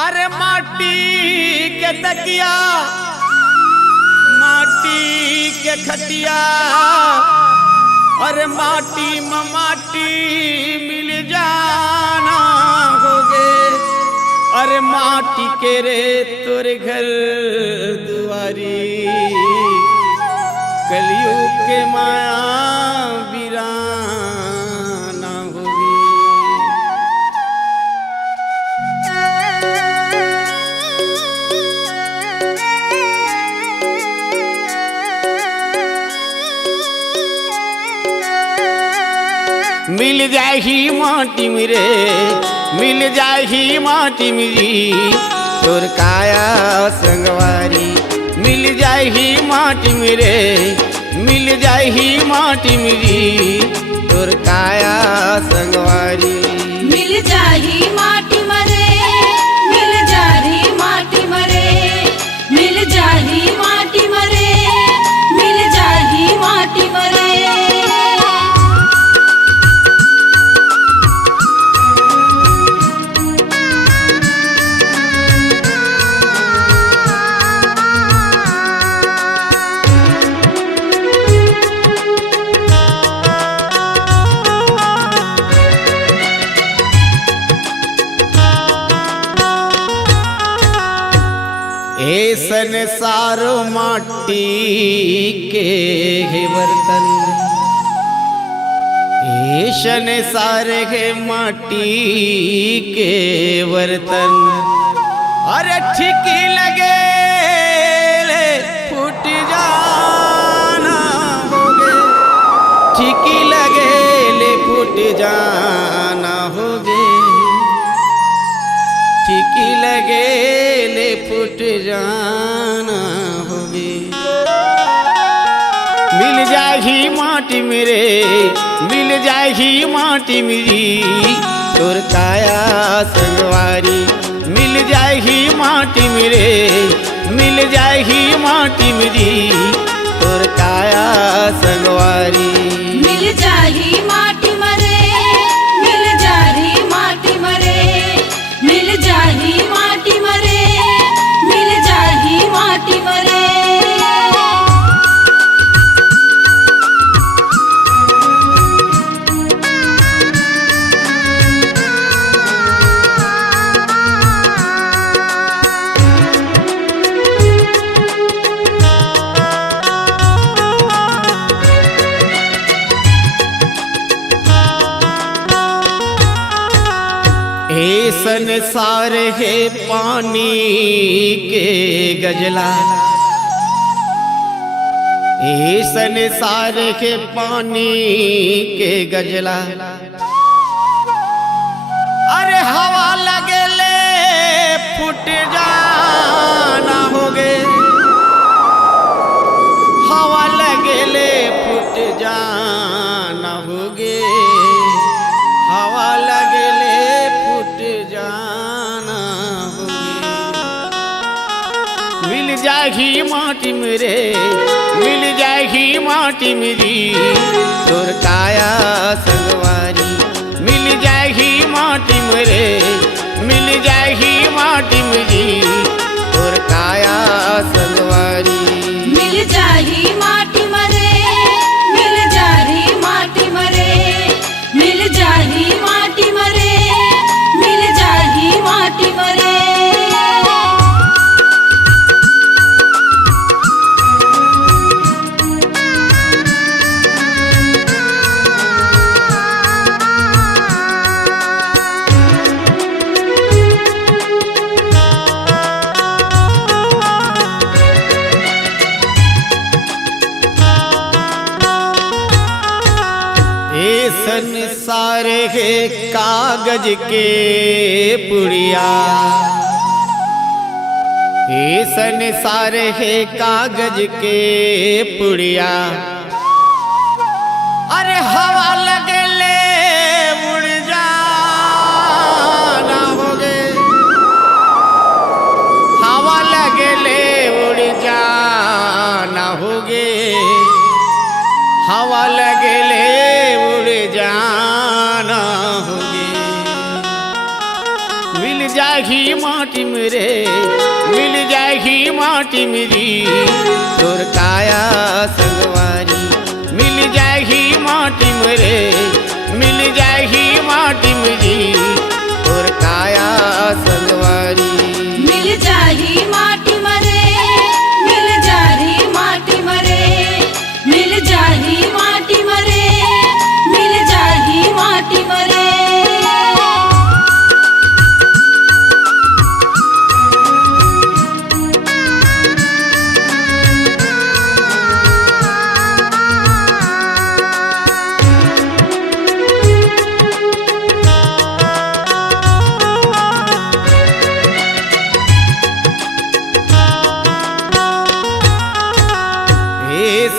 अरे माटी के तकिया माटी के खटिया अरे माटी में माटी मिल जाना होगे। अरे माटी के रे तोरे घर दुआरी कलयुग के माया वीराना होगी। मिल जाए ही माटी मेरे मिल जाए ही माटी मेरी तोर काया संगवारी। मिल जाए ही माटी मेरे मिल जाए ही माटी मेरी तोर काया संगवारी। मिल जाही माटी मरे मिल जाही माटी मरे मिल जाही माटी मरे मिल जाही माटी मरे। ऐसन सारो माटी के है बर्तन ऐसन सारे है माटी के बर्तन। अरे ठीक लगे ले फूट जाना होगे ठीक लगे ले फूट जाना होगे ठीक लगे ले फुट जाना होगी। मिल जाही माटी मेरे मिल जाही माटी मेरी तोर काया संगवारी। मिल जाही माटी मेरे मिल जाही माटी मेरी तोर काया संगवारी। मिल जाही माटी मरे मिल जाही माटी मरे मिल जाही माटी मरे मिल जाही माटी मरे। ऐसन सारे है पानी के गजला ऐसन सारे है पानी के गजला। अरे हवा लगे ले फुट जाना होगे हवा लगे ले फुट जाना होगे हवा लगे ले फुट जाना होगी। मिल जाही माटी मेरे मिल जाही माटी मेरी तोर काया संगवारी। मिल जाही माटी मेरे मिल जाही माटी मेरी तोर काया संगवारी। मिल जाही माटी मरे मिल जाही माटी मरे मिल जाही माटी मरे मिल जाही माटी मरे। ऐसन सारे है कागज के पुड़िया ऐसन सारे है कागज के पुड़िया। अरे हवा लगे ले उड़ जाना होगे हवा लगे ले उड़ जाना होगे हवा लगे ले उड़ जाना होगे। मिल जाही माटी माटी मेरे मिल जाही माटी मेरी तोर काया संगवारी मिल जाही माटी मेरे मिल जाही माटी मेरी तोर काया संगवारी मिल जाही माटी मरे मिल जाही माटी मरे मिल जाही माटी मरे मिल जाही माटी मरे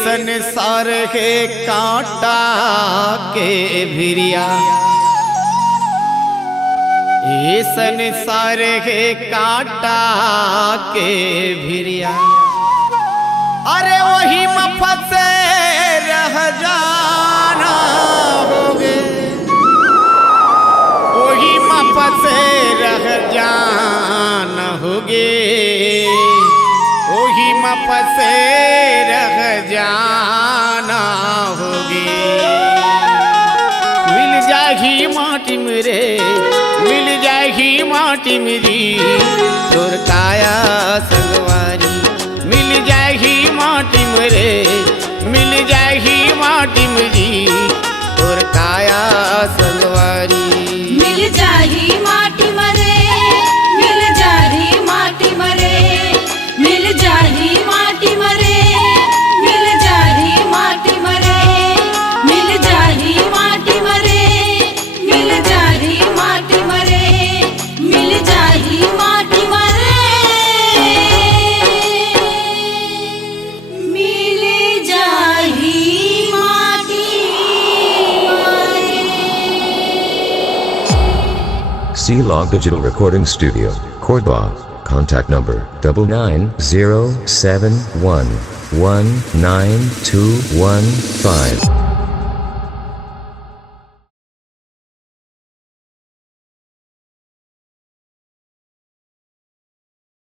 संसार के कांटा के भिरिया ये संसार के कांटा के भिरिया अरे वही मफत से रह जाना होगे वही मफत से रह जाना होगे वही मफत से रह जाना होगी मिल जाही माटी मेरे मिल जाही माटी मेरी तोर काया संगवारी मिल जाही माटी मेरे मिल जाही माटी मेरी तोर काया संगवारी मिल जाही माटी मरे मिल जाही माटी मरे मिल जाही माटी मरे मिल जाही माटी मरे मिल जाही माटी मरे मिल जाही माटी मरे मिल जाही माटी मरे मिल जाही माटी C-Log Digital Recording Studio, Cordoba. Contact number 99071192115.